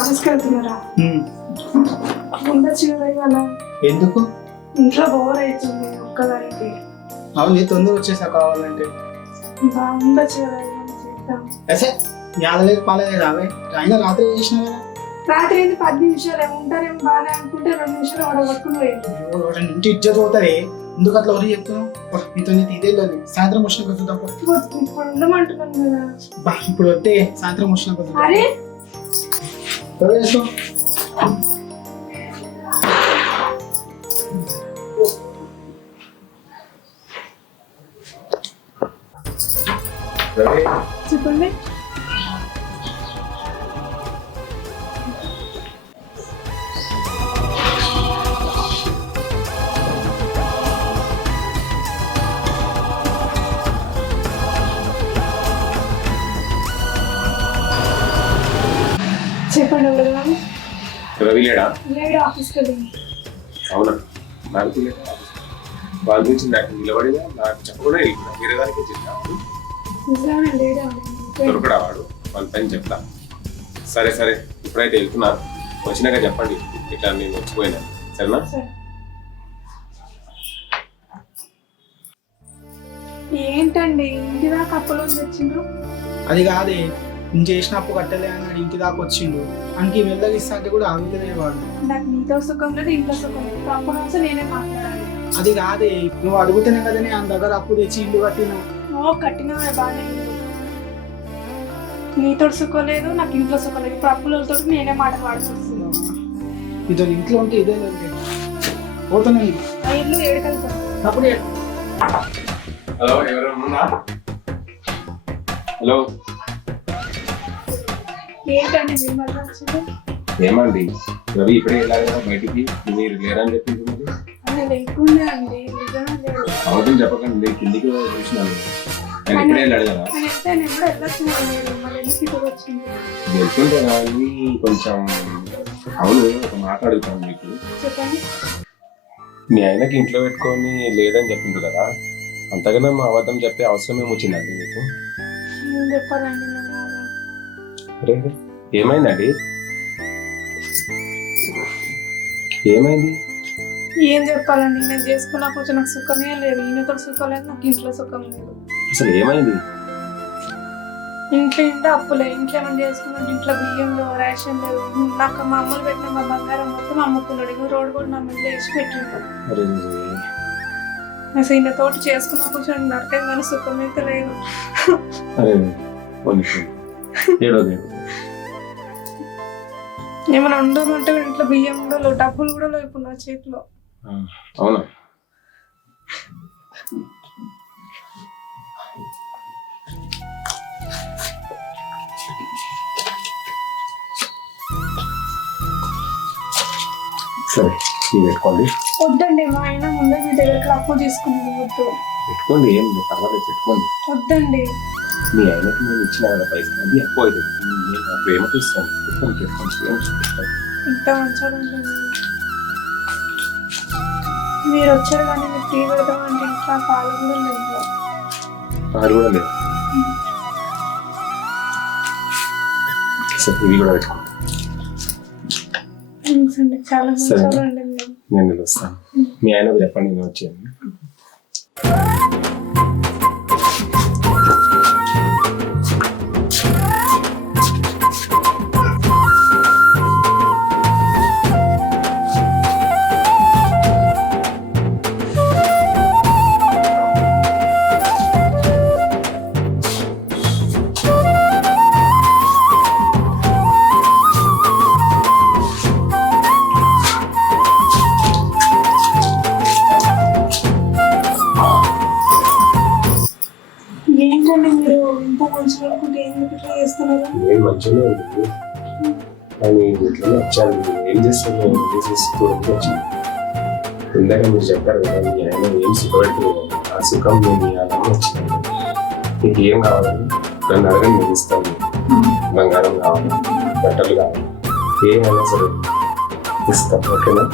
ఆఫీస్కెళ్తున్నారా? ఉండొచ్చు కదా ఇవాళ. ఎందుకు? ఇంట్లో బోర్ అవుతుంది ఒక్కదానికి. అవును, తొందర వచ్చేసా కావాలంటే. ఉండొచ్చు కదా, చేద్దాం. యాదలేదు పాలేదు అవే అయినా రాత్రి చేసినా కదా. రాత్రి ఏంది 10 నిమిషాలు ఏముంటారేమో బాగానే అనుకుంటే 2 నిమిషాలు పట్టుకుని పోయింది. ఇంటి ఇజ్జత్ పోతుంది. ఎందుకు అట్లా వరి చెప్తున్నావు? నీతో ఇదే లేదు. సాయంత్రం వచ్చినాక చూద్దాం. ఇప్పుడు ఉండమంటున్నాను కదా. ఇప్పుడు వస్తే సాయంత్రం వచ్చినాక చూద్దాం. అరే చెప్పండి. చెప్పండి. ఎవరు? రవి లేడా? లేడు, ఆఫీస్కి వెళ్ళింది. అవునా? నాకు వాళ్ళ గురించి నాకు నిలబడిగా నాకు చెప్పకుండా వేరే దానికి చెప్పాను. దొరకడా వాడు? వాళ్ళ పని చెప్తా. సరే సరే, ఇప్పుడైతే వెళ్తున్నా. వచ్చినాక చెప్పండి ఇట్లా నేను వచ్చిపోయినా. సరేనా? ఏంటండి ఇంటి దాకా అప్పులో తెచ్చిండ్రు? అది కాదే, నేను చేసిన అప్పు కట్టలే అన్నాడు. ఇంటి దాకా వచ్చిండు. అందుకే వెళ్ళగిస్తా అంటే కూడా ఆగుతలే వాడు. నాకు నీతో సుఖం లేదు, ఇంట్లో సుఖం లేదు. అప్పు నుంచి నేనే మాట్లాడాలి. అది కాదే, నువ్వు అడుగుతేనే కదా నేను దగ్గర అప్పు తెచ్చి ఇల్లు కట్టినా. కట్టినా బాగానే నీతో సుఖం లేదు, నాకు ఇంట్లో సుఖం లేదు. ఇప్పుడు అప్పులతో నేనే మాట్లాడాల్సి వస్తుంది. ఇదో ఇంట్లో ఉంటే ఇదే లేదు. పోతాను ఆ ఇల్లు ఏడుకెళ్తాను. అప్పుడే. హలో, ఎవరైనా? హలో, ఏంటండి మీరు మళ్ళీ వచ్చింది? ఏమండి రవి ఇప్పుడే వెళ్ళాలి కదా బయటికి, మీరు లేరని చెప్పింది. అది లేకుండా అండి, నిజమే లేదు. అవతం చెప్పకండి, కిందికి చూసినాను. నేను ఇప్పుడే వెళ్ళాడు కదా. వెళ్తుంటే కానీ కొంచెం. అవును, ఒక మాట అడుగుతాను మీకు. చెప్పండి. మీ ఆయనకి ఇంట్లో పెట్టుకొని లేదని చెప్పిండ్రు కదా, అంతగానో మా అబద్ధం చెప్పే అవసరం ఏమొచ్చిందండి మీకు? చెప్పాలండి. అరే ఏమైందండి? ఏమైంది? ఏం చెప్పాలండి? నేను చేసుకున్నా కొంచెం నాకు సుఖమే లేదు. ఈయనతో సుఖం లేదు, నాకు ఇంట్లో సుఖం లేదు. అసలు ఏమైంది? ఇంట్లో అప్పులే. ఇంట్లో ఏమైనా చేసుకున్నాడు, ఇంట్లో బియ్యం లేవు, రేషన్ లేదు. నాకు మా అమ్మలు పెట్టిన మా బంగారం మొత్తం అమ్ముకున్నాడు. ఇంకో రోడ్డు కూడా నా మీద వేసి పెట్టిండు. అసలు ఈయన తోటి చేసుకున్నా కొంచెం నరకం కానీ సుఖం అయితే లేదు. ఏమైనా ఉండాలంటే ఇంట్లో బియ్యం కూడా లేవు, డబ్బులు కూడా లేవు ఇప్పుడు నా చేతిలో. అవునా? సరే, పెట్టుకోండి. వద్దండి, మా ఆయన ముందే మీ దగ్గర అప్పు తీసుకున్నాను. వద్దు, పెట్టుకోండి. ఏం పర్వాలేదు, పెట్టుకోండి. వద్దండి. మీ ఆయనకి నేను ఇచ్చిన పైసలు అది ఎక్కువ అవుతుంది. నేను ప్రేమతో ఇస్తాను. పెట్టుకోండి పెట్టుకోండి. ఇంత మంచోడండి మీరు. వచ్చారు కానీ మీరు టీ పెడదామంటే ఇంట్లో పాలు కూడా లేదు. పాలు కూడా లేదు. సరే, ఇవి కూడా పెట్టుకోండి. చాలా మంచోడండి మీరు. నేను వస్తాను. మీ ఆయన చెప్పండి, నేను వచ్చాను. మంచిగా అనుకుంటే ఎందుకు ఇట్లా చేస్తున్నారు? నేను మంచిగానే ఉంది కానీ ఇట్లనే వచ్చాను. ఏం చేస్తాను చూడడానికి వచ్చాను. ఇందాక మీరు చెప్పారు కదా మీ ఆయన ఏం సుఖపెడుతుంది, ఆ సుఖం నేను ఇవ్వాలని వచ్చినాను. మీకు ఏం కావాలని నన్ను అడగని నేను ఇస్తాను. బంగారం కావాలి, బట్టలు కావాలి, ఏమైనా సరే ఇస్తాను. ఓకేనా?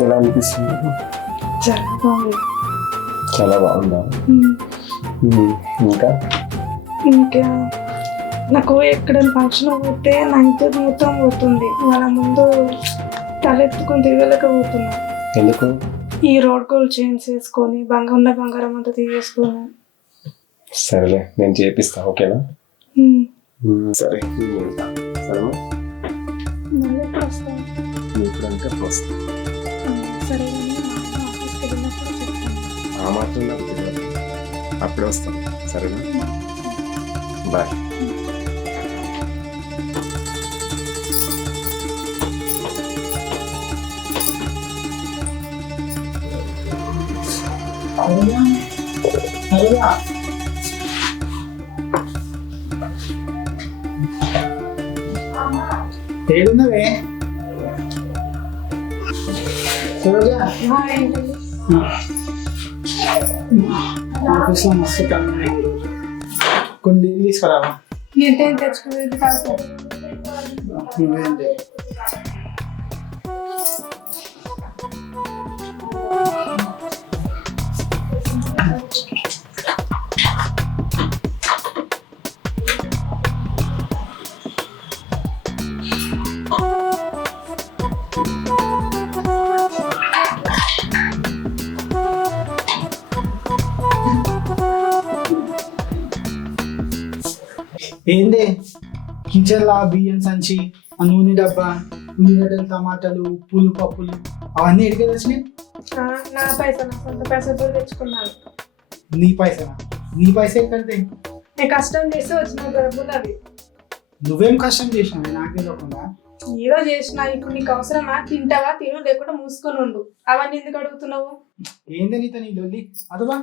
ఎలా అనిపిస్తుంది? చాలా బాగుంది. చాలా బాగుందా? ఇంకా ఇంకా నాకు ఎక్కడైనా ఫంక్షన్ పోతే నా ఇంటి మొత్తం పోతుంది. వాళ్ళ ముందు తలెత్తుకొని తిరగలేకపోతున్నా. ఎందుకు? ఈ రోడ్ గోల్డ్ చైన్స్ వేసుకొని ఉన్న బంగారం అంతా తీసేసుకొని. సరేలే, నేను చేపిస్తా. ఓకేనా? సరే నేను వెళ్తా. సరేనా? మళ్ళీ ఎప్పుడు వస్తాను? ఇప్పుడంటే వస్తా. సరే కానీ ఆఫీస్కి వెళ్ళినప్పుడు చెప్తాను. ఆ మాత్రం నాకు తెలియదు. అప్పుడే వస్తాను. సరేనా? బాయ్. ఏడున్నవే సరోజా? ఆఫీస్లో మస్తు పని ఉన్నాయి. కొన్ని నీళ్ళు తీసుకురావా? నేను తెచ్చుకోలేదు కాదు. నువ్వేంటి? ఏంటి కిచెన్లో బియ్యం సంచి, ఆ నూనె డబ్బా, ఉల్లిగడ్డలు, టమాటాలు, ఉప్పులు, పప్పులు అవన్నీ ఎడికి వచ్చినాయి? నా పైసా, నా సొంత పైసలతో తెచ్చుకున్నాను. నీ పైసా? నీ పైసా ఎక్కడితే? నేను కష్టం చేస్తే వచ్చిన డబ్బులు అవి. నువ్వేం కష్టం చేసినావు నాకు తెలియకుండా? ఏదో చేసిన. ఇప్పుడు నీకు అవసరమా? తింటావా? తిను, లేకుండా మూసుకొని ఉండు. అవన్నీ ఎందుకు అడుగుతున్నావు? ఏంది నీతో నీ లొల్లి? అదవా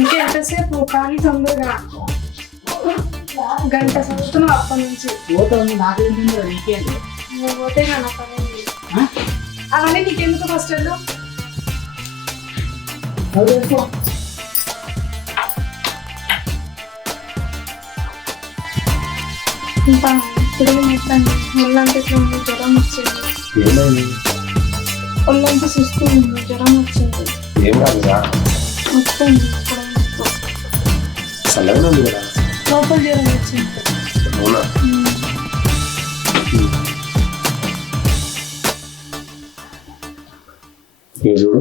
ఇంకెంతసేపు? కానీ తొందరగా. గంట చదువుతున్నావు అప్పటి నుంచి. పోతుంది నాకేంటి? నీకేంటి? నువ్వు పోతే నా పని ఉంది. అవన్నీ నీకెందుకు ఫస్ట్ వెళ్ళు. ఇంకా ఇప్పుడు మొత్తం ఒళ్ళంతా ఇట్లా ఉంది, జ్వరం వచ్చింది. ఏమైంది? ఒళ్ళంతా సుస్తూ ఉంది, జ్వరం వచ్చింది. ఏం కాదురా? వస్తుంది ఇప్పుడు. చల్లగానే ఉంది కదా? లోపల జ్వరం వచ్చింది. అవునా? చూడు.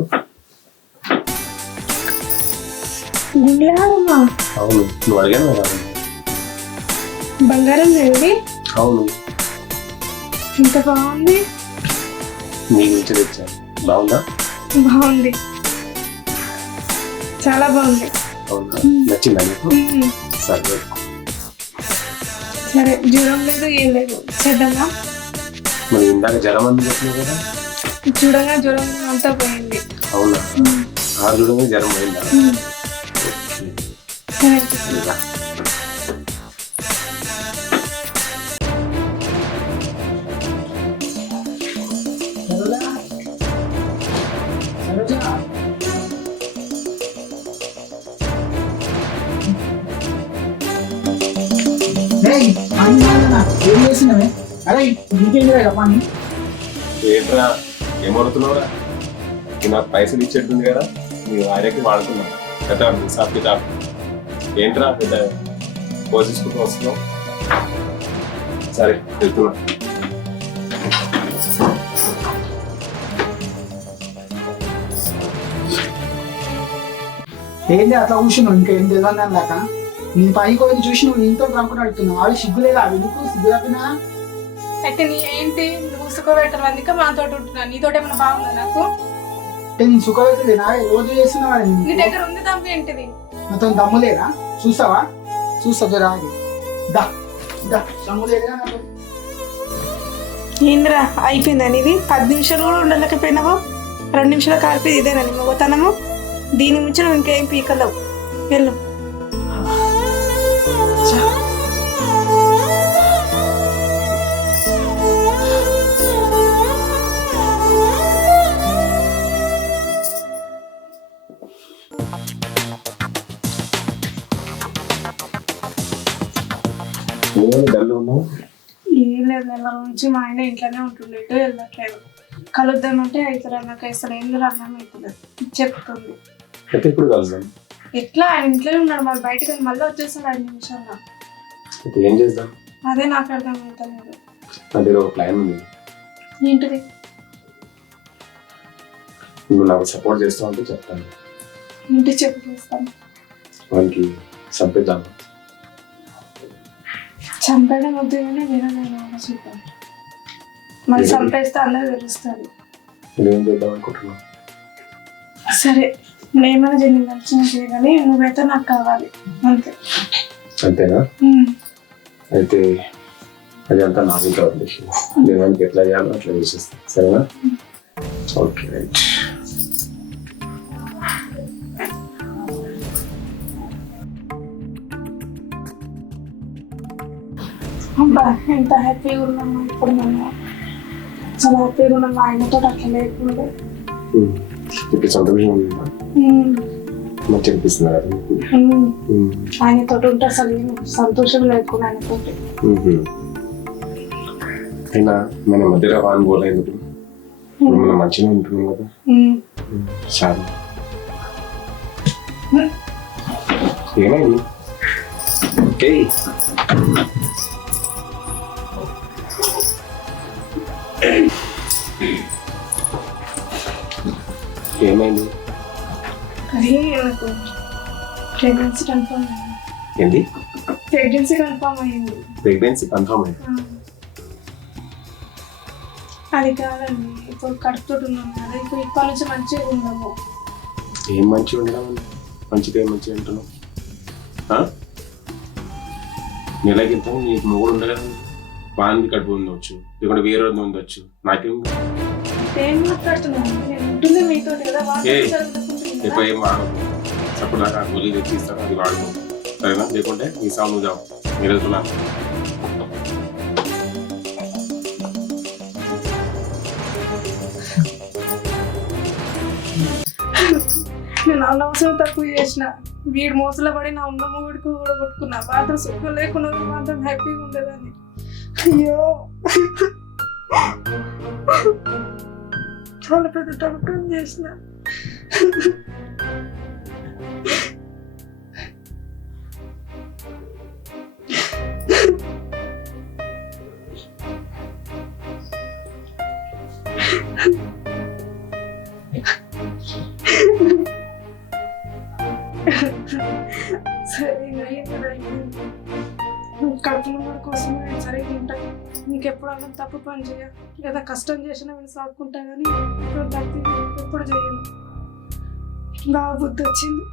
గుండెలాగమ్మా. అవును, నువ్వు అడిగాను కదా. బంగారం లేదు. అవును, ఇంత బాగుంది. నీ గురించి తెచ్చాను. బాగుందా? బాగుంది, చాలా బాగుంది. అవునా? నచ్చిందా నీకు? సరే. సరే, జ్వరం లేదు, ఏం లేదు. చేద్దామా? మరి ఇందాక జ్వరం అంది చెప్పినావు కదా? చూడగా జ్వరం అంతా పోయింది. అవునా? ఆ చూడగా జ్వరం పోయిందా? సరే. ఇంకా ఏం చేసినవే? అరే నీకేం లేదా పని? ఏంట్రా ఏమవుతున్నావురా? నాకు పైసలు ఇచ్చేట్టుంది కదా, నీ భార్యకి వాడుకున్నా కదా. సాఫ్ కితాబ్ ఏంట్రా పెద్ద పోషించుకుంటూ వస్తున్నావు? సరే వెళ్తున్నా. ఏంటి అట్లా కూర్చున్నావు? ఇంకా ఏం తెలియదు అన్నాక నీ పైకి పోయి చూసి నువ్వు ఇంట్లో రంకుని అడుగుతున్నావు. అవి సిగ్గులేదా? ఎందుకు సిగ్గు తప్పినా? అయితే నీ ఏంటి? నువ్వు సుఖపెట్టరు, అందుకే మాతో ఉంటున్నా. నీతోటి ఏమైనా బాగుందా నాకు? నేను సుఖమైతే నా రోజు చేస్తున్నావా నీ దగ్గర ఉంది తప్ప ఏంటిది? నాతో దమ్ములేదా? చూస్తావా? చూస్తా జర ఆగి. దా దా దమ్ములేదా నాతో? ఏంద్రా అయిపోయిందని ఇది 10 నిమిషాలు కూడా ఉండలేకపోయినావు. 2 నిమిషాల కాల్పి ఇదేనని మొగతనము. దీని మించి నువ్వు ఇంకేం పీకలేవు. వెళ్ళు. డల్ ఉన్నావు? ఏం లేదు, నెల నుంచి మా ఆయన ఇంట్లోనే ఉంటుండేట్టు వెళ్ళట్లేదు. కలుద్దామంటే అవుతారు నాకు అసలు ఏం అర్థం అవుతుంది చెప్తుంది. అయితే ఇప్పుడు కలుద్దాం. ఎట్లా ఆయన ఇంట్లోనే ఉన్నాడు, మరి బయటకు మళ్ళీ వచ్చేస్తాడు 5 నిమిషాల్లో. అయితే ఏం చేద్దాం? అదే నాకు అర్థం అవుతలేదు. అంటే ఒక ప్లాన్ ఉంది. ఏంటిది? నువ్వు నాకు సపోర్ట్ చేస్తావు అంటే చెప్తాను. ఇంటి చెప్పు చేస్తాను. వానికి చంపేద్దాం. చంపేయడం వద్దు కానీ వేరే చూద్దాం. మళ్ళీ చంపేస్తే అందరూ తెలుస్తుంది. నేనేం చేద్దాం అనుకుంటున్నావు? సరే నేమైనా జల్లి నచ్చిన కానీ నువ్వైతే నాకు కావాలి అంతే. అంతేనా? అయితే అది అంతా నాకు ఇంకా వదిలేసి నేను వానికి ఎట్లా చేయాలో అట్లా చేసేస్తాను. సరేనా? Okay right. అబ్బా ఎంత హ్యాపీగా ఉన్నాము ఇప్పుడు. మేము చాలా హ్యాపీగా ఉన్నాం. మా ఆయనతో అట్లా లేకుండా ఇప్పుడు సంతోషం ఉందా? మంచి అనిపిస్తుంది కదా? ఆయనతో ఉంటే అసలు సంతోషం లేకుండా ఆయనతో. అయినా మన మధ్యలో వాన్ పోలేదు. మనం మంచిగా ఉంటున్నాం కదా. చాలా ఏమైంది? ఓకే ఏమైంది? అది నాకు ప్రెగ్నెన్సీ కన్ఫర్మ్ అయింది. ఏంది? ప్రెగ్నెన్సీ కన్ఫర్మ్ అయింది. ప్రెగ్నెన్సీ కన్ఫర్మ్ అయింది? అది కాదండి, ఇప్పుడు కడుపుతోటి ఉన్నాం కదా, ఇప్పుడు ఇప్పటి నుంచి మంచిగా ఉందాము. ఏం మంచిగా ఉండడం? మంచిగా ఏం మంచిగా ఉంటున్నావు? నెలకి ఇంత నీకు మొగుడు ఉండగలదు. బాగా కడుపు ఉండవచ్చు, లేకుంటే వేరే ఉండవచ్చు. నాకేం ఏం మాట్లాడుతున్నాను? నేను ఉంటుందే మీతో కదా. ఇప్పుడు ఏం వాడదు. అప్పుడు నాకు గొల్లి తెచ్చి ఇస్తాను, అది వాడు. సరేనా? లేకుంటే మీ సాగు నువ్వు జావు. మీరు వెళ్తున్నా. నేను అనవసరం తక్కువ చేసిన. వీడు మోసలో పడి నా ఉన్న మొగుడికి కూడా కొట్టుకున్నా. మాత్రం సుఖం లేకుండా మాత్రం హ్యాపీగా ఉండేదాన్ని. అయ్యో చాలా పెద్ద తప్పు చేసిన. సరే కడుపులో కూడా కోసం సరిగ్గా ఉంటాయి. నీకెప్పుడన్నా తప్పు పని చేయ లేదా కష్టం చేసినా నేను సాగుకుంటా కానీ తప్పు ఎప్పుడు చేయను. బాగా బుద్ధి వచ్చింది.